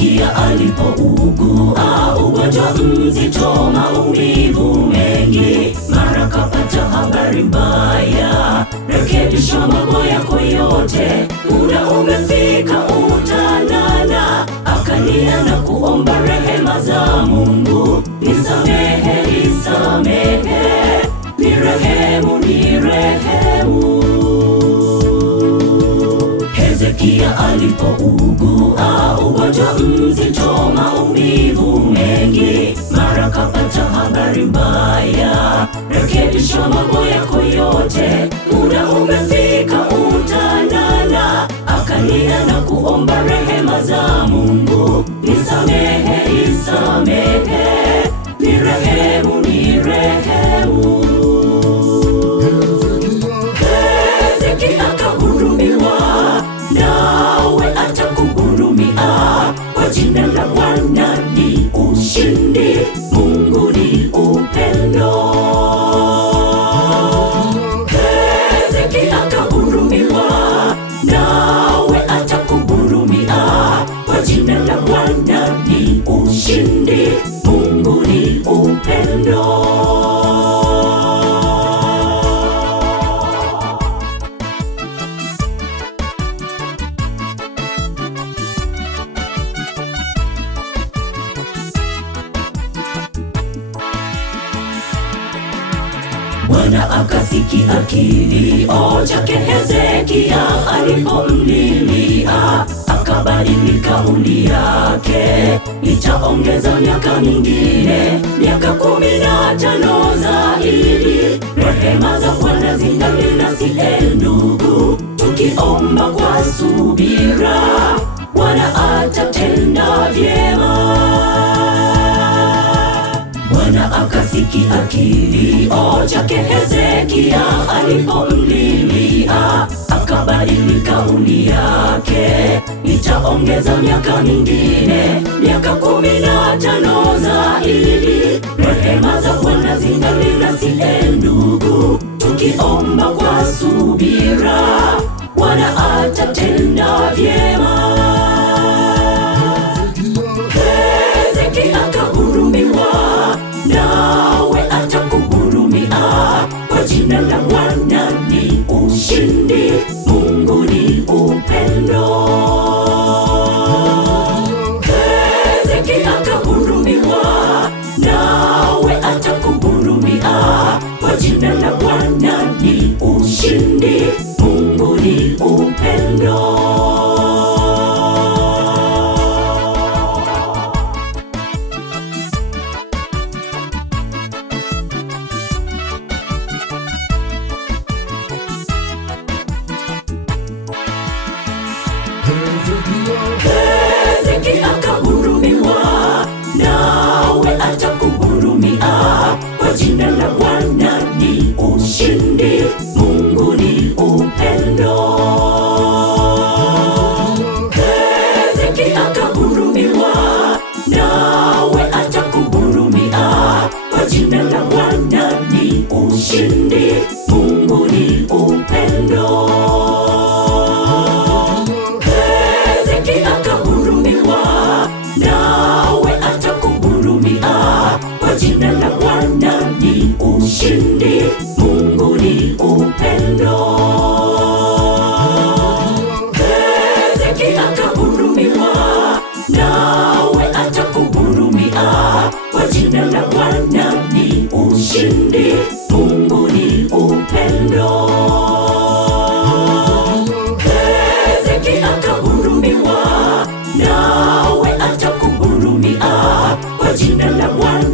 Hezekia alipougua ugonjwa mzito, maumivu mengi, mara kapata habari mbaya: rekebisha mambo yako yote, muda umefika, utalala. Akalia na kuomba rehema za Mungu: nisamehe, nisamehe, nirehemu, nirehemu. Hezekia alipougua ugonjwa mzito, maumivu mengi, mara kapata habari mbaya: rekebisha mambo yako yote, muda umefika, utalala. Akalia na kuomba rehema za Mungu: nisamehe, nisamehe, nirehemu, nirehemu. Hezekia akahurumiwa, nawe atakuhurumia. Kwa jina la Bwana ni ushindi, Mungu ni upendo. Hezekia akahurumiwa, nawe atakuhurumia. Kwa jina la Bwana ni ushindi, Mungu ni upendo. Bwana akasikia kilio chake Hezekia alipomlilia, akabadili kauli yake: nitaongeza miaka mingine, miaka 15 zaidi. Rehema za Bwana zingali nasi, ndugu, tukiomba kwa subira, Bwana atatenda vyema. Bwana akasikia kilio chake Hezekia alipomlilia, akabadili kauli yake: nitaongeza miaka mingine, miaka 15 zaidi. Rehema za Bwana zingali nasi, ndugu, tukiomba kwa subira, Bwana atatenda vyema. Hezekia akahurumiwa, nawe atakuhurumia. Kwa jina la Bwana ni ushindi, Mungu ni upendo. Hezekia akahurumiwa, nawe atakuhurumia. Kwa jina la Bwana ni ushindi, Mungu ni upendo. Hezekia akahurumiwa, nawe atakuhurumia. Kwa jina la Bwana ni ushindi, Mungu ni upendo. Hezekia akahurumiwa, nawe atakuhurumia. Kwa jina la Bwana ni ushindi, Mungu ni upendo. Akahurumiwa, nawe atakuhurumia. Kwa jina la Bwana ni ushindi, Mungu ni upendo. Hezekia akahurumiwa, nawe atakuhurumia. Kwa jina la Bwana ni ushindi, Mungu ni upendo. Hezekia akahurumiwa, nawe atakuhurumia. Kwa jina la Bwana